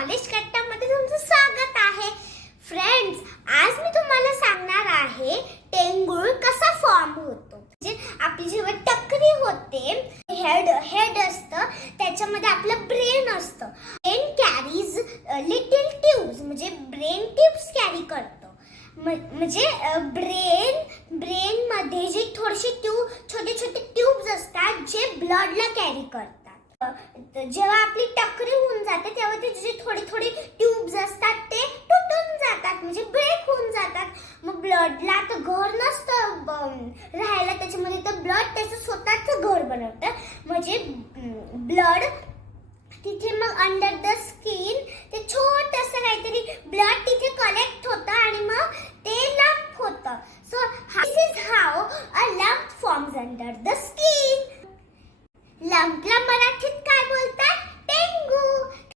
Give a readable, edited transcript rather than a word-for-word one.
Knowledge कट्टामध्ये तुमचं स्वागत आहे. फ्रेंड्स, आज मी तुम्हाला सांगणार आहे टेंगुळ कसा फॉर्म होतो. म्हणजे आपली जेव्हा टकरी होते, हेड असतं, त्याच्यामध्ये आपलं ब्रेन असतं. ब्रेन कॅरीज लिटिल ट्यूब्स, म्हणजे ब्रेन ट्यूब्स कॅरी करतो. म्हणजे ब्रेन मध्ये जे थोडेसे छोटे छोटे ट्यूब्स असतात जे ब्लडला कॅरी करतात. जेव्हा आपली टकरी होऊन जाते